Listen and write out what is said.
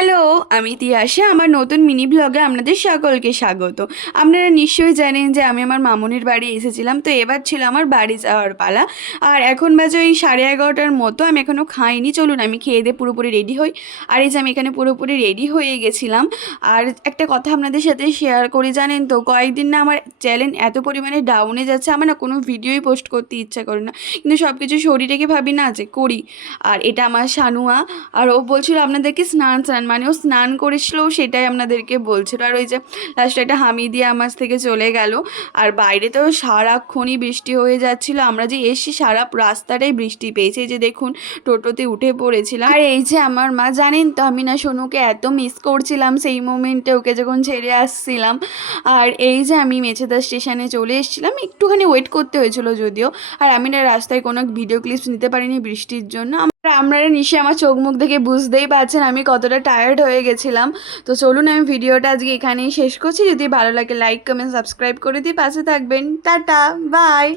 Hello, আমি তিয়াশা। আমার নতুন মিনি ব্লগে আপনাদের সকলকে স্বাগত। আপনারা নিশ্চয়ই জানেন যে আমি আমার মামুনির বাড়ি এসেছিলাম, তো এবার ছিল আমার বাড়ি যাওয়ার পালা। আর এখন বাজে ওই 11:30টার মতো, আমি এখনও খাইনি। চলুন আমি খেয়ে দিয়ে পুরোপুরি রেডি হই। আর এই যে আমি এখানে পুরোপুরি রেডি হয়ে গেছিলাম। আর একটা কথা আপনাদের সাথে শেয়ার করি, জানেন তো কয়েকদিন না আমার চ্যানেল এত পরিমাণে ডাউনে যাচ্ছে, আমার না কোনো ভিডিওই পোস্ট করতে ইচ্ছা করে না, কিন্তু সব কিছু সরিয়ে রেখে ভাবি না যে করি। আর এটা আমার শানুয়া, আর ও বলছিল আপনাদেরকে স্নান মানে ও স্নান করেছিল, সেটাই আপনাদেরকে বলছিল। আর ওই যে লাস্টে একটা হামি দিয়ে আমার থেকে চলে গেল। আর বাইরে তো সারাক্ষণই বৃষ্টি হয়ে যাচ্ছিল, আমরা যে এসছি সারা রাস্তাটাই বৃষ্টি পেয়েছি। এই যে দেখুন, টোটোতে উঠে পড়েছিলাম। আর এই যে আমার মা, জানেন তো আমি না সোনুকে এত মিস করছিলাম সেই মোমেন্টে, ওকে যখন ছেড়ে আসছিলাম। আর এই যে আমি মেছেদা স্টেশনে চলে এসেছিলাম, একটুখানি ওয়েট করতে হয়েছিল যদিও। আর আমি না রাস্তায় কোনো ভিডিও ক্লিপস নিতে পারিনি বৃষ্টির জন্য। আপনারা নিশ্চয়ই আমার চোখ মুখ দেখে বুঝতেই পারছেন আমি কতটা টায়ার্ড হয়ে গেছিলাম। তো চলুন আমি ভিডিওটা আজকে এখানেই শেষ করছি। যদি ভালো লাগে লাইক কমেন্ট সাবস্ক্রাইব করে দিয়ে পাশে থাকবেন। Tata, by.